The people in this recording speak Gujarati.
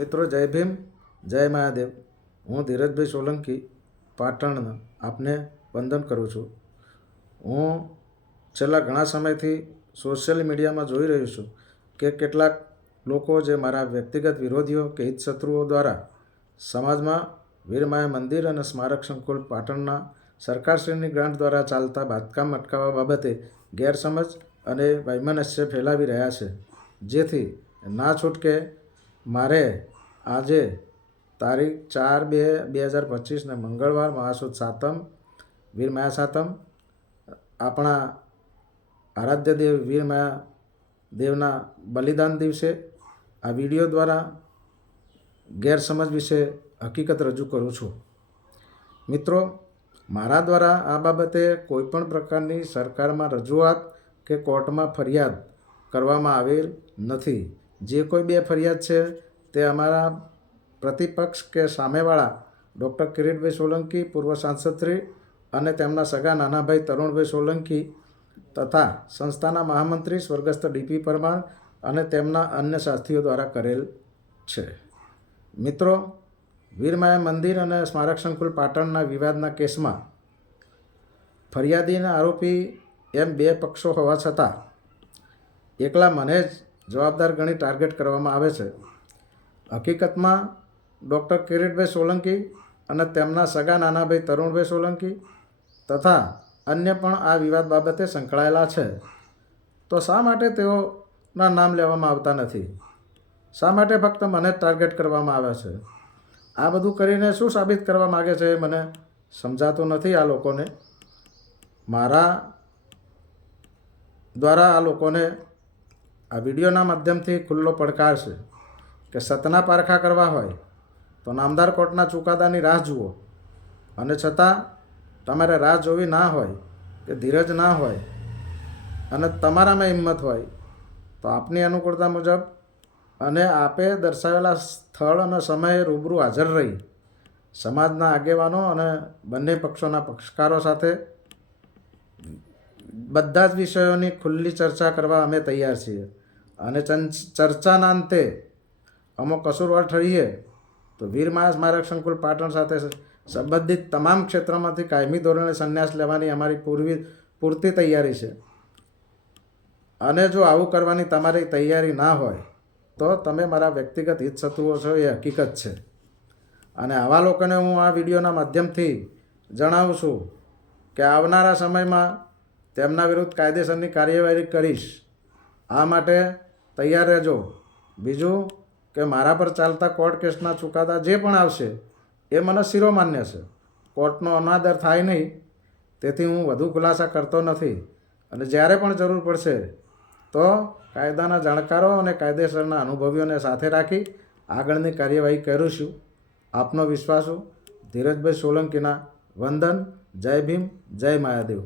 મિત્રો જય ભીમ, જય મહાદેવ. હું ધીરજભાઈ સોલંકી પાટણના આપને વંદન કરું છું. હું છેલ્લા ઘણા સમયથી સોશિયલ મીડિયામાં જોઈ રહ્યો છું કે કેટલાક લોકો જે મારા વ્યક્તિગત વિરોધીઓ કે હિતશત્રુઓ દ્વારા સમાજમાં વીરમાયા મંદિર અને સ્મારક સંકુલ પાટણના સરકારશ્રીની ગ્રાન્ટ દ્વારા ચાલતા બાંધકામ અટકાવવા બાબતે ગેરસમજ અને વૈમનસ્ય ફેલાવી રહ્યા છે. જેથી ના છૂટકે મારે આજે તારીખ 4/2/2025 મંગળવાર મહાસુદ સાતમ વીરમાયા સાતમ આપણા આરાધ્ય દેવ વીરમાયા દેવના બલિદાન દિવસે આ વિડીયો દ્વારા ગેરસમજ વિશે હકીકત રજૂ કરું છું. મિત્રો, મારા દ્વારા આ બાબતે કોઈપણ પ્રકારની સરકારમાં રજૂઆત કે કોર્ટમાં ફરિયાદ કરવામાં આવેલ નથી. જે કોઈ બે ફરિયાદ છે તે અમારા પ્રતિપક્ષ કે સામેવાળા ડૉક્ટર કિરીટભાઈ સોલંકી પૂર્વ સાંસદશ્રી અને તેમના સગા નાના ભાઈ તરુણભાઈ સોલંકી તથા સંસ્થાના મહામંત્રી સ્વર્ગસ્થ ડીપી પરમાર અને તેમના અન્ય સાથીઓ દ્વારા કરેલ છે. મિત્રો, વીરમાયા મંદિર અને સ્મારક સંકુલ પાટણના વિવાદના કેસમાં ફરિયાદીના આરોપી એમ બે પક્ષો હોવા છતાં એકલા મને જ જવાબદાર ગણી ટાર્ગેટ કરવામાં આવે છે. હકીકતમાં ડૉક્ટર કિરીટભાઈ સોલંકી અને તેમના સગા નાનાભાઈ તરુણભાઈ સોલંકી તથા અન્ય પણ આ વિવાદ બાબતે સંકળાયેલા છે. તો શા માટે તેઓના નામ લેવામાં આવતા નથી? શા માટે ફક્ત મને જ ટાર્ગેટ કરવામાં આવે છે? આ બધું કરીને શું સાબિત કરવા માગે છે એ મને સમજાતું નથી. આ લોકોને મારા દ્વારા આ લોકોને આ વિડીયોના માધ્યમથી ખુલ્લો પડકાર છે કે સતના પારખા કરવા હોય તો નામદાર કોર્ટના ચુકાદાની રાહ જુઓ, અને છતાં તમારે રાહ જોવી ના હોય કે ધીરજ ના હોય અને તમારામાં હિંમત હોય તો આપની અનુકૂળતા મુજબ અને આપે દર્શાવેલા સ્થળ અને સમયે રૂબરૂ હાજર રહી સમાજના આગેવાનો અને બંને પક્ષોના પક્ષકારો સાથે બધા જ વિષયોની ખુલ્લી ચર્ચા કરવા અમે તૈયાર છીએ. અને ચર્ચાના અંતે અમુક કસૂરવાર ઠરીએ તો વીરમાયા સ્મારક સંકુલ પાટણ સાથે સંબંધિત તમામ ક્ષેત્રોમાંથી કાયમી ધોરણે સંન્યાસ લેવાની અમારી પૂરતી તૈયારી છે. અને જો આવું કરવાની તમારી તૈયારી ના હોય તો તમે મારા વ્યક્તિગત હિતશત્રુઓ છો, એ હકીકત છે. અને આવા લોકોને હું આ વિડીયોના માધ્યમથી જણાવું છું કે આવનારા સમયમાં તેમના વિરુદ્ધ કાયદેસરની કાર્યવાહી કરીશ. આ માટે તૈયાર રહેજો. બીજું કે મારા પર ચાલતા કોર્ટ કેસના ચુકાદા જે પણ આવશે એ મને શિરોમાન્ય છે. કોર્ટનો અનાદર થાય નહીં, તેથી હું વધુ ખુલાસા કરતો નથી. અને જ્યારે પણ જરૂર પડશે તો કાયદાના જાણકારો અને કાયદેસરના અનુભવીઓને સાથે રાખી આગળની કાર્યવાહી કરીશું. આપનો વિશ્વાસુ ધીરજભાઈ સોલંકીના વંદન. જય ભીમ, જય મહાદેવ.